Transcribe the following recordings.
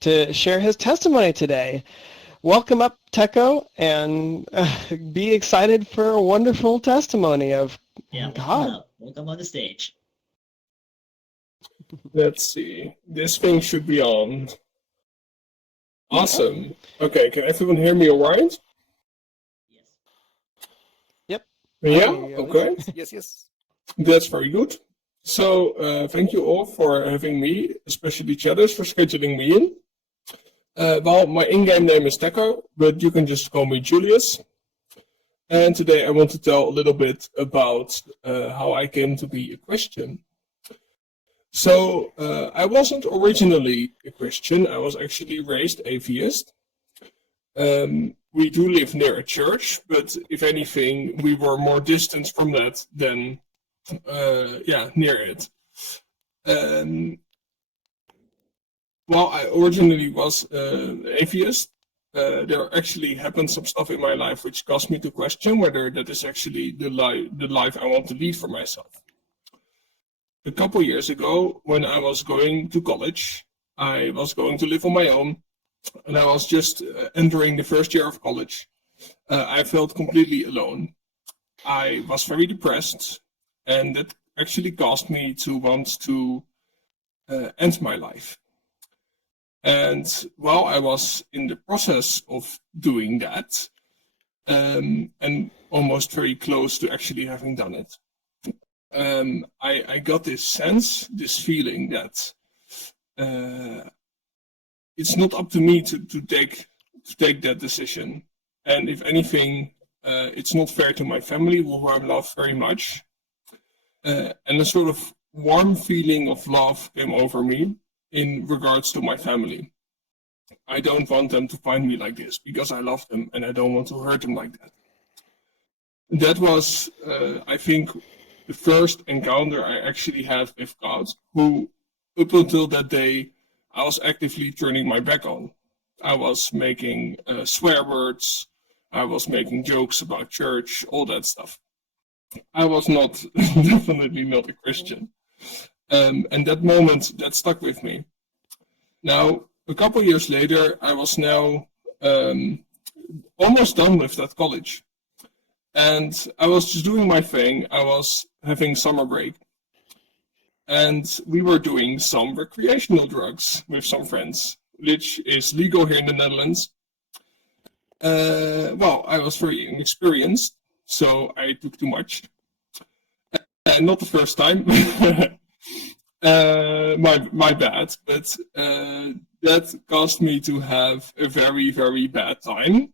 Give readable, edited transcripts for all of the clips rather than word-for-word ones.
to share his testimony today. Welcome up, Teco, and be excited for a wonderful testimony of God. Welcome on the stage. Let's see. This thing should be on. Awesome. Okay, can everyone hear me all right? Yes. Yep. Yeah? Okay. Yes. That's very good. So, thank you all for having me, especially Chatters for scheduling me in. Well, my in-game name is Teco, but you can just call me Julius. And today I want to tell a little bit about how I came to be a Christian. So, I wasn't originally a Christian. I was actually raised atheist. We do live near a church, but if anything, we were more distant from that than near it. Well, I originally was atheist. There actually happened some stuff in my life which caused me to question whether that is actually the life I want to lead for myself. A couple years ago, when I was going to college, I was going to live on my own, and I was just entering the first year of college. I felt completely alone. I was very depressed, and that actually caused me to want to end my life. And while I was in the process of doing that, and almost very close to actually having done it, I got this sense, this feeling that it's not up to me to take that decision. And if anything, it's not fair to my family, who I love very much. And a sort of warm feeling of love came over me in regards to my family. I don't want them to find me like this because I love them and I don't want to hurt them like that. That was, I think, the first encounter I actually had with God, who up until that day, I was actively turning my back on. I was making swear words, I was making jokes about church, all that stuff. I was not, definitely not a Christian. And that moment, that stuck with me. Now, a couple years later, I was now almost done with that college. And I was just doing my thing. I was having summer break. And we were doing some recreational drugs with some friends, which is legal here in the Netherlands. Well, I was very inexperienced, so I took too much. Not the first time. My bad, but that caused me to have a very, very bad time.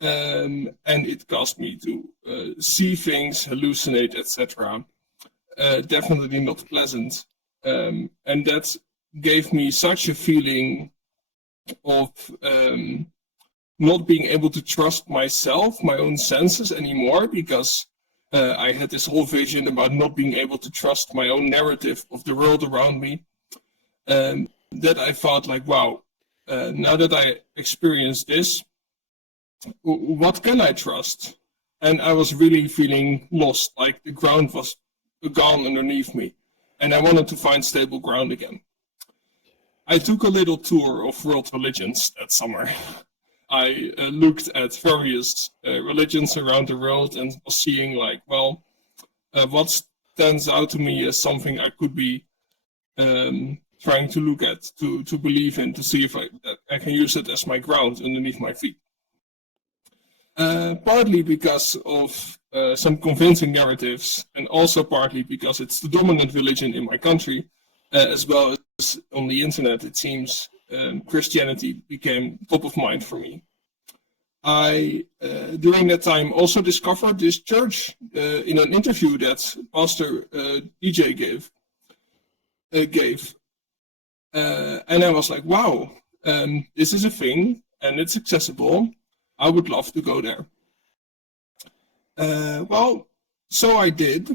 And it caused me to see things, hallucinate, etc. Definitely not pleasant. And that gave me such a feeling of not being able to trust myself, my own senses anymore, because I had this whole vision about not being able to trust my own narrative of the world around me. That I thought like, wow, now that I experienced this, what can I trust? And I was really feeling lost, like the ground was gone underneath me, and I wanted to find stable ground again. I took a little tour of world religions that summer. I looked at various religions around the world and was seeing like, well, what stands out to me as something I could be trying to look at, to believe in, to see if I can use it as my ground underneath my feet. Partly because of some convincing narratives, and also partly because it's the dominant religion in my country, as well as on the internet, it seems Christianity became top of mind for me. I, during that time, also discovered this church in an interview that Pastor DJ gave. And I was like, wow, this is a thing, and it's accessible. I would love to go there. Well, so I did.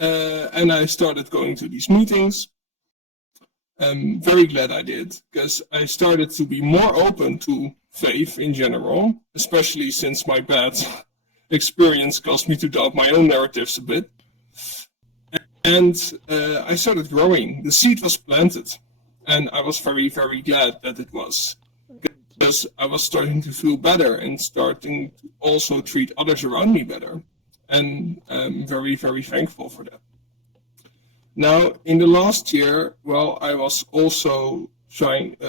And I started going to these meetings. I'm very glad I did, because I started to be more open to faith in general, especially since my bad experience caused me to doubt my own narratives a bit. And I started growing. The seed was planted. And I was very, very glad that it was, because I was starting to feel better and starting to also treat others around me better. And I'm very, very thankful for that. Now, in the last year, well, I was also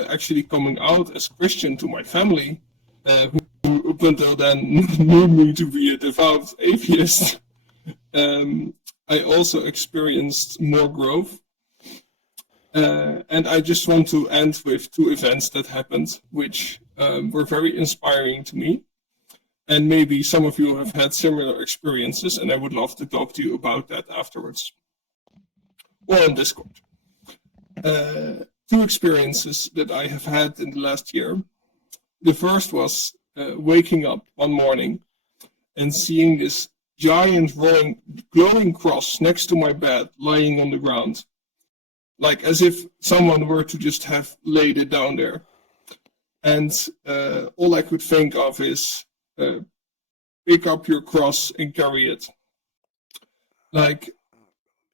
actually coming out as Christian to my family, who up until then knew me to be a devout atheist. I also experienced more growth. And I just want to end with two events that happened, which were very inspiring to me. And maybe some of you have had similar experiences, and I would love to talk to you about that afterwards, or on Discord. Two experiences that I have had in the last year. The first was waking up one morning and seeing this giant glowing cross next to my bed lying on the ground, like as if someone were to just have laid it down there. And all I could think of is pick up your cross and carry it. Like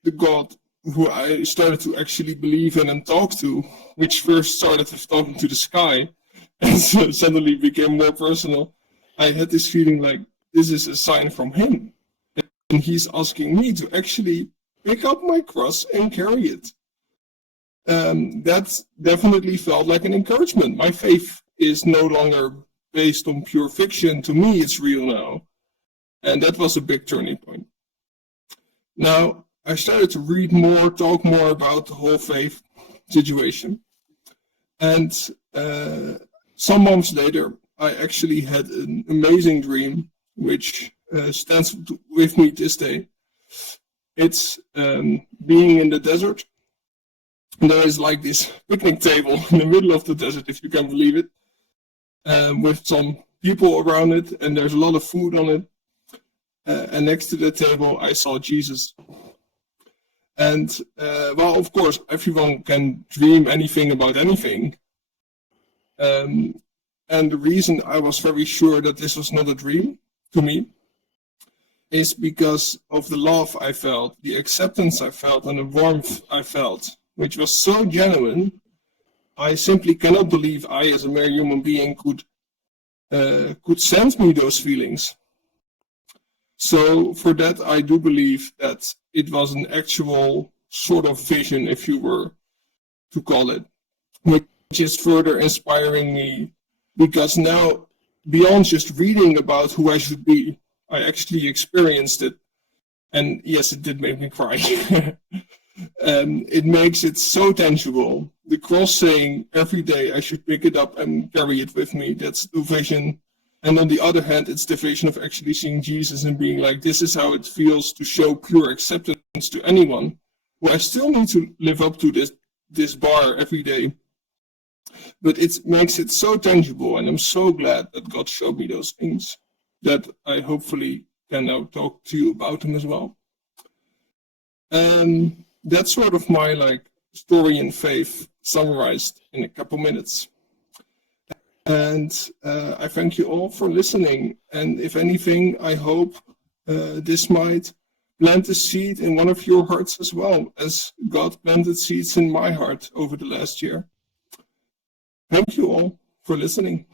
the God who I started to actually believe in and talk to, which first started with talking to the sky and so suddenly became more personal. I had this feeling like this is a sign from him. And he's asking me to actually pick up my cross and carry it. That definitely felt like an encouragement. My faith is no longer based on pure fiction. To me, it's real now. And that was a big turning point. Now, I started to read more, talk more about the whole faith situation. And some months later, I actually had an amazing dream, which stands with me this day. It's being in the desert. And there is like this picnic table in the middle of the desert, if you can believe it, with some people around it, and there's a lot of food on it. And next to the table, I saw Jesus. And, well, of course, everyone can dream anything about anything. And the reason I was very sure that this was not a dream to me is because of the love I felt, the acceptance I felt, and the warmth I felt, which was so genuine. I simply cannot believe I, as a mere human being, could send me those feelings. So for that, I do believe that it was an actual sort of vision, if you were to call it, which is further inspiring me, because now, beyond just reading about who I should be, I actually experienced it. And yes, it did make me cry. It makes it so tangible. The cross saying every day I should pick it up and carry it with me. That's the vision. And on the other hand, it's the vision of actually seeing Jesus and being like, this is how it feels to show pure acceptance to anyone who I still need to live up to this bar every day. But it makes it so tangible, and I'm so glad that God showed me those things, that I hopefully can now talk to you about them as well. That's sort of my story in faith summarized in a couple minutes. And I thank you all for listening. And if anything, I hope this might plant a seed in one of your hearts as well, as God planted seeds in my heart over the last year. Thank you all for listening.